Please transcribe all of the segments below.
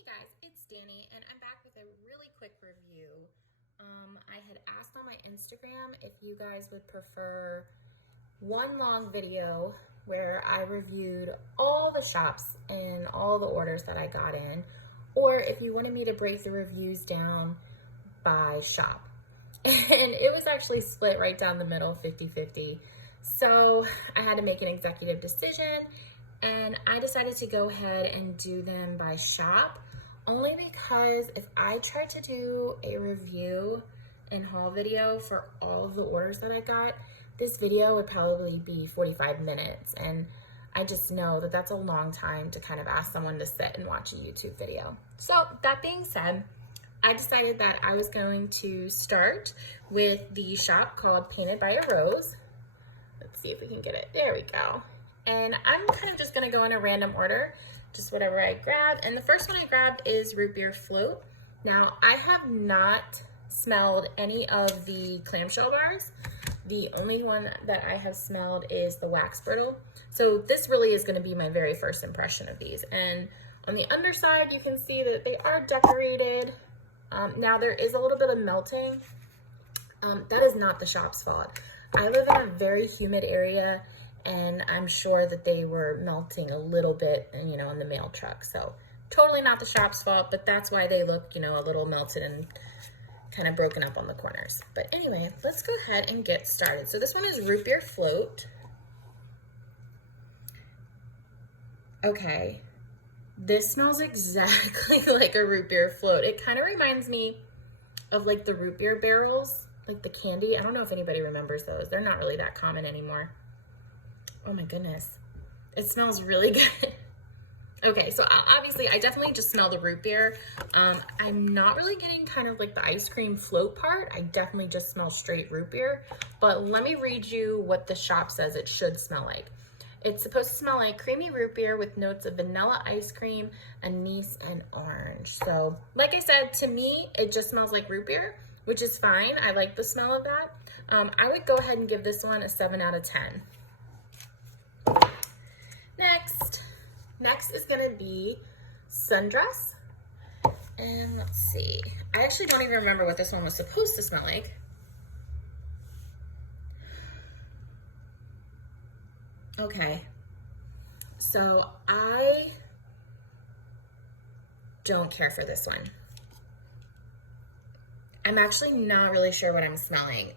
Hey guys, it's Danny, and I'm back with a really quick review. I had asked on my Instagram if you guys would prefer one long video where I reviewed all the shops and all the orders that I got in, or if you wanted me to break the reviews down by shop. And it was actually split right down the middle, 50-50. So I had to make an executive decision, and I decided to go ahead and do them by shop, only because if I tried to do a review and haul video for all of the orders that I got, this video would probably be 45 minutes. And I just know that that's a long time to kind of ask someone to sit and watch a YouTube video. So that being said, I decided that I was going to start with the shop called Painted by a Rose. Let's see if we can get it. There we go. And I'm kind of just going to go in a random order, just whatever I grabbed. And the first one I grabbed is Root Beer Float. Now, I have not smelled any of the clamshell bars. The only one that I have smelled is the Wax Brittle. So this really is going to be my very first impression of these. And on the underside, you can see that they are decorated. Now, there is a little bit of melting. That is not the shop's fault. I live in a very humid area, and I'm sure that they were melting a little bit, and in the mail truck. So totally not the shop's fault, but that's why they look, a little melted and kind of broken up on the corners. But anyway, let's go ahead and get started. So this one is Root Beer Float. Okay, this smells exactly like a root beer float. It kind of reminds me of like the root beer barrels, like the candy. I don't know if anybody remembers those. They're not really that common anymore. Oh my goodness. It smells really good. Okay, so obviously I definitely just smell the root beer. I'm not really getting kind of like the ice cream float part. I definitely just smell straight root beer. But let me read you what the shop says it should smell like. It's supposed to smell like creamy root beer with notes of vanilla ice cream, anise, and orange. So like I said, to me, it just smells like root beer, which is fine. I like the smell of that. I would go ahead and give this one a 7 out of 10. Next is gonna be Sundress. And let's see. I actually don't even remember what this one was supposed to smell like. Okay, so I don't care for this one. I'm actually not really sure what I'm smelling.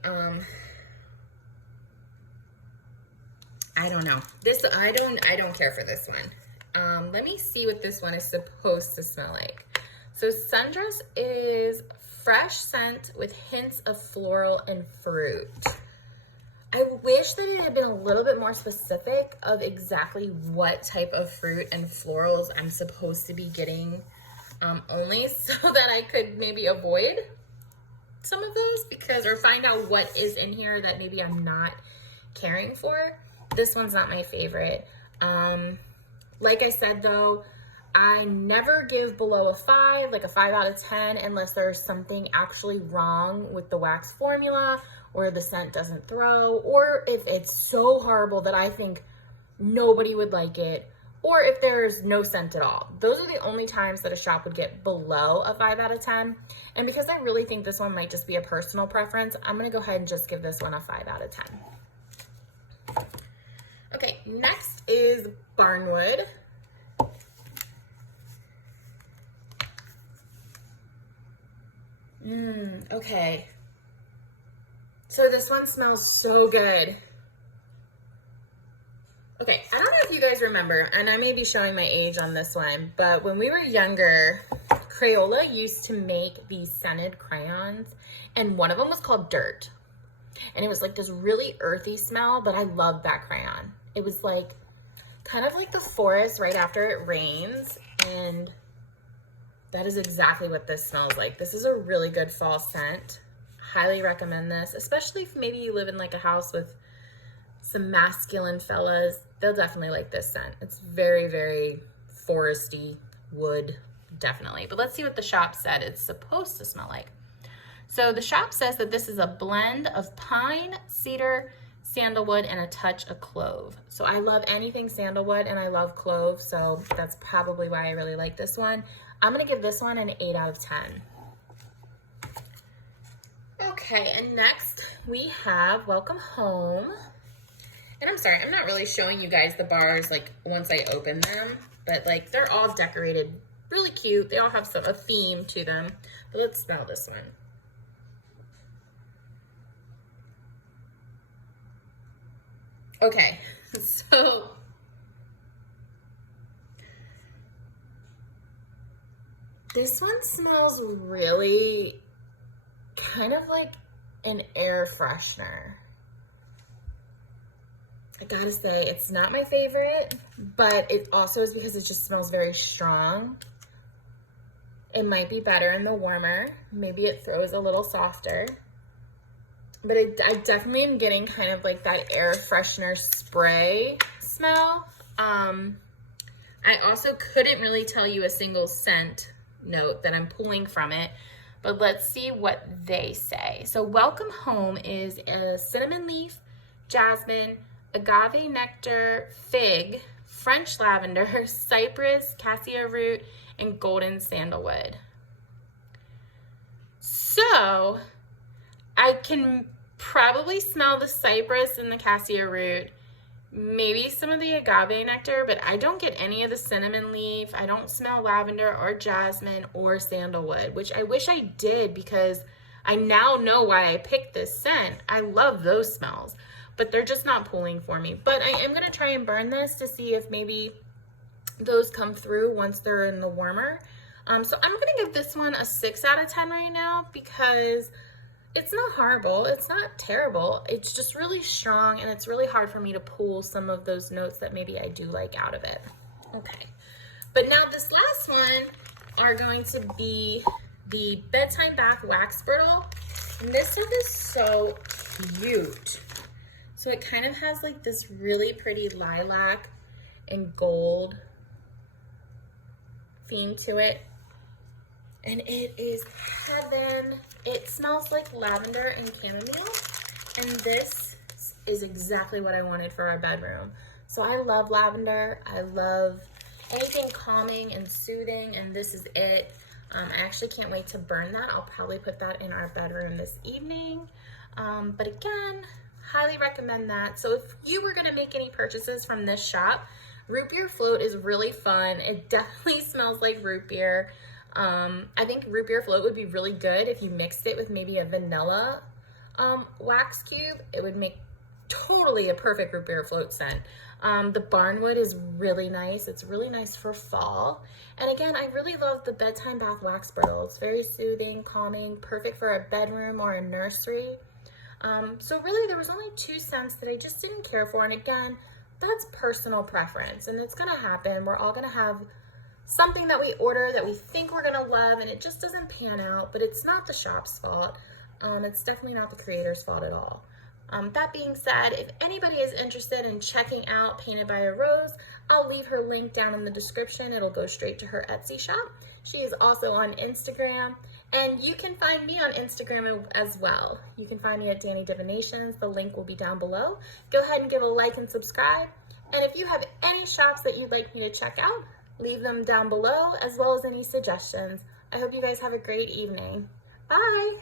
I don't know. I don't care for this one. Let me see what this one is supposed to smell like. So Sundress is fresh scent with hints of floral and fruit. I wish that it had been a little bit more specific of exactly what type of fruit and florals I'm supposed to be getting, only so that I could maybe avoid some of those, or find out what is in here that maybe I'm not caring for. This one's not my favorite. Like I said though, I never give below a 5, like a 5 out of 10, unless there's something actually wrong with the wax formula, or the scent doesn't throw, or if it's so horrible that I think nobody would like it, or if there's no scent at all. Those are the only times that a shop would get below a 5 out of 10. And because I really think this one might just be a personal preference, I'm gonna go ahead and just give this one a 5 out of 10. Okay, next is Barnwood. Okay. So this one smells so good. Okay, I don't know if you guys remember, and I may be showing my age on this one, but when we were younger, Crayola used to make these scented crayons, and one of them was called Dirt. And it was like this really earthy smell, but I loved that crayon. It was like, kind of like the forest right after it rains, and that is exactly what this smells like. This is a really good fall scent. Highly recommend this, especially if maybe you live in like a house with some masculine fellas. They'll definitely like this scent. It's very, very foresty, wood, definitely. But let's see what the shop said it's supposed to smell like. So the shop says that this is a blend of pine, cedar, sandalwood, and a touch of clove. So I love anything sandalwood and I love clove, so that's probably why I really like this one. I'm gonna give this one an 8 out of 10. Okay, and next we have Welcome Home. And I'm sorry, I'm not really showing you guys the bars like once I open them, but like they're all decorated really cute. They all have a theme to them. But let's smell this one. Okay, so this one smells really kind of like an air freshener. I gotta say, it's not my favorite, but it also is because it just smells very strong. It might be better in the warmer. Maybe it throws a little softer. But I definitely am getting kind of like that air freshener spray smell. I also couldn't really tell you a single scent note that I'm pulling from it, but let's see what they say. So Welcome Home is a cinnamon leaf, jasmine, agave nectar, fig, French lavender, cypress, cassia root, and golden sandalwood. So I can probably smell the cypress and the cassia root, maybe some of the agave nectar, but I don't get any of the cinnamon leaf. I don't smell lavender or jasmine or sandalwood, which I wish I did because I now know why I picked this scent. I love those smells, but they're just not pulling for me. But I am gonna try and burn this to see if maybe those come through once they're in the warmer. So I'm gonna give this one a 6 out of 10 right now because it's not horrible, it's not terrible, it's just really strong and it's really hard for me to pull some of those notes that maybe I do like out of it. Okay, but now this last one are going to be the Bedtime Bath Wax Brittle. And this stuff is so cute. So it kind of has like this really pretty lilac and gold theme to it. And it is heaven. It smells like lavender and chamomile. And this is exactly what I wanted for our bedroom. So I love lavender. I love anything calming and soothing, and this is it. I actually can't wait to burn that. I'll probably put that in our bedroom this evening. But again, highly recommend that. So if you were gonna make any purchases from this shop, root beer float is really fun. It definitely smells like root beer. I think root beer float would be really good if you mixed it with maybe a vanilla wax cube. It would make totally a perfect root beer float scent. The barnwood is really nice. It's really nice for fall. And again, I really love the Bedtime Bath Wax Brittle. It's very soothing, calming, perfect for a bedroom or a nursery. So really there was only 2 scents that I just didn't care for. And again, that's personal preference and it's gonna happen. We're all gonna have something that we order that we think we're gonna love and it just doesn't pan out, but it's not the shop's fault. It's definitely not the creator's fault at all. That being said, if anybody is interested in checking out Painted by a Rose, I'll leave her link down in the description. It'll go straight to her Etsy shop. She is also on Instagram, and you can find me on Instagram as well. You can find me at Danny Divinations. The link will be down below. Go ahead and give a like and subscribe. And if you have any shops that you'd like me to check out, leave them down below, as well as any suggestions. I hope you guys have a great evening. Bye.